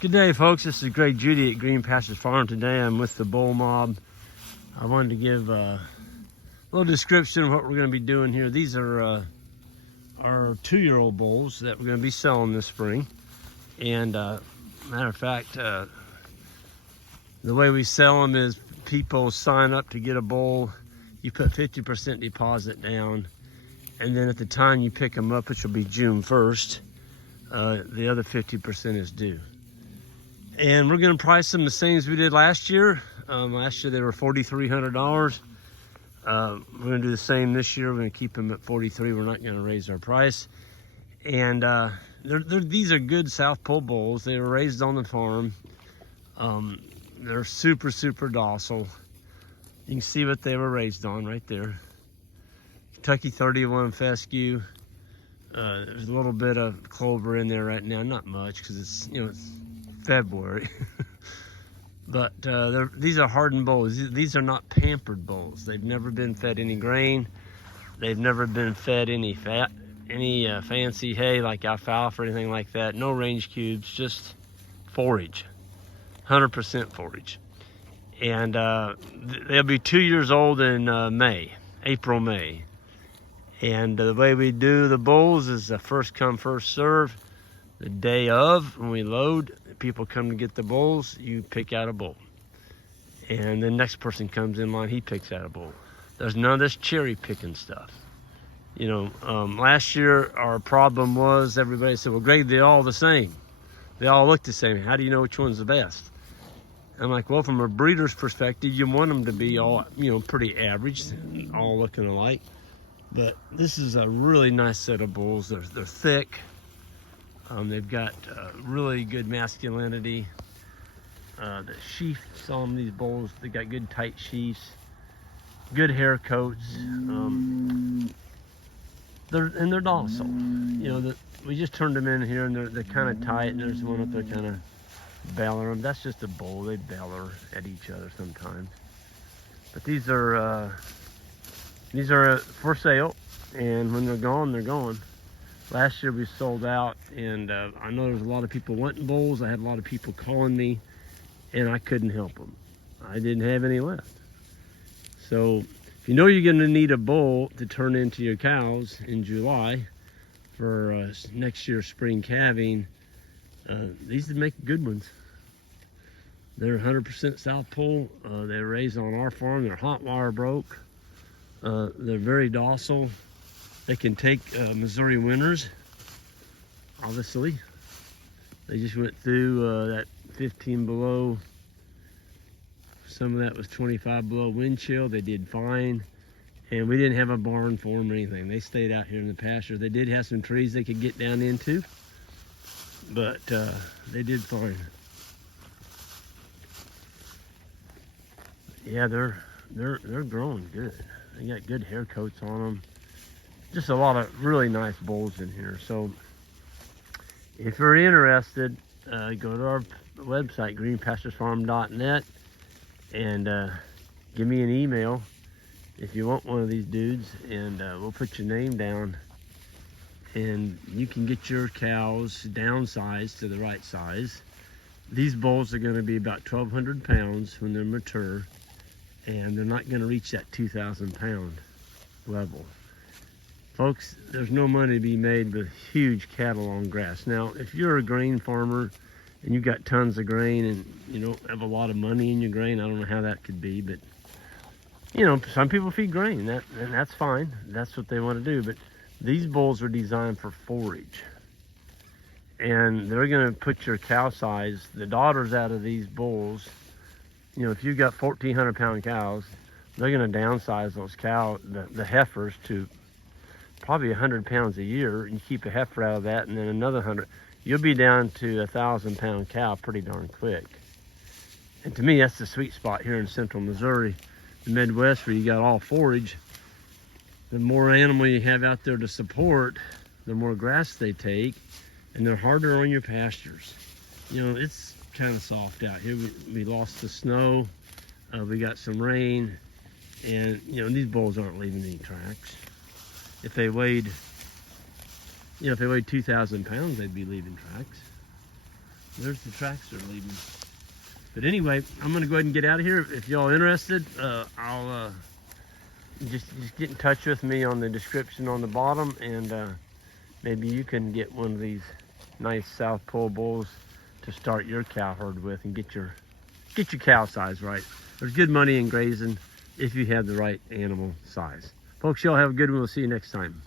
Good day, folks. This is Greg Judy at Green Pastures Farm. Today I'm with the bull mob. I wanted to give a little description of what we're going to be doing here. These are our 2-year-old bulls that we're going to be selling this spring. And matter of fact, the way we sell them is people sign up to get a bull. You put 50% deposit down, and then at the time you pick them up, which will be June 1st, the other 50% is due. And we're going to price them the same as we did last year. Last year they were $4,300. We're going to do the same this year. We're going to keep them at $4,300. We're not going to raise our price. And these are good South Pole bulls. They were raised on the farm. They're super, super docile. You can see what they were raised on right there. Kentucky 31 fescue. There's a little bit of clover in there right now. Not much because it's, it's February. But these are hardened bulls. These are not pampered bulls. They've never been fed any grain. They've never been fed any fancy hay like alfalfa or anything like that. No range cubes, just forage, 100% forage. And they'll be 2 years old in April, May. And the way we do the bulls is first come, first serve. The day of, when we load, people come to get the bulls, you pick out a bull. And the next person comes in line, he picks out a bull. There's none of this cherry picking stuff. Last year our problem was everybody said, well, Greg, they're all the same. They all look the same. How do you know which one's the best? I'm like, well, from a breeder's perspective, you want them to be all, pretty average, all looking alike. But this is a really nice set of bulls. They're thick. They've got really good masculinity. The sheaths on these bulls, they got good tight sheaths, good hair coats. They're docile. We just turned them in here and they're kind of tight, and there's one up there kind of bellering them. That's just a bull. They beller at each other sometimes. But these are for sale, and when they're gone, they're gone. Last year we sold out, and I know there's a lot of people wanting bulls. I had a lot of people calling me, and I couldn't help them. I didn't have any left. So if you know you're going to need a bull to turn into your cows in July for next year's spring calving, these would make good ones. They're 100% South Pole. They're raised on our farm. They're hot wire broke. They're very docile. They can take Missouri winters, obviously. They just went through that 15 below. Some of that was 25 below wind chill. They did fine. And we didn't have a barn for them or anything. They stayed out here in the pasture. They did have some trees they could get down into, but they did fine. Yeah, they're growing good. They got good hair coats on them. Just a lot of really nice bulls in here. So if you're interested, go to our website, greenpasturesfarm.net, and give me an email if you want one of these dudes, and we'll put your name down, and you can get your cows downsized to the right size. These bulls are going to be about 1,200 pounds when they're mature, and they're not going to reach that 2,000 pound level. Folks, there's no money to be made with huge cattle on grass. Now, if you're a grain farmer and you've got tons of grain and you don't have a lot of money in your grain, I don't know how that could be, but some people feed grain, and that's fine. That's what they want to do. But these bulls are designed for forage, and they're going to put your cow size, the daughters out of these bulls. If you've got 1,400 pound cows, they're going to downsize those the heifers to probably 100 pounds a year, and you keep a heifer out of that, and then another 100. You'll be down to 1,000 pound cow pretty darn quick. And to me, that's the sweet spot here in central Missouri, the Midwest, where you got all forage. The more animal you have out there to support, the more grass they take, and they're harder on your pastures. It's kind of soft out here. We lost the snow, we got some rain, and these bulls aren't leaving any tracks. If they weighed, if they weighed 2,000 pounds, they'd be leaving tracks. There's the tracks they're leaving. But anyway, I'm gonna go ahead and get out of here. If y'all interested, I'll just get in touch with me on the description on the bottom, and maybe you can get one of these nice South Pole bulls to start your cow herd with and get your cow size right. There's good money in grazing if you have the right animal size. Folks, y'all have a good one. We'll see you next time.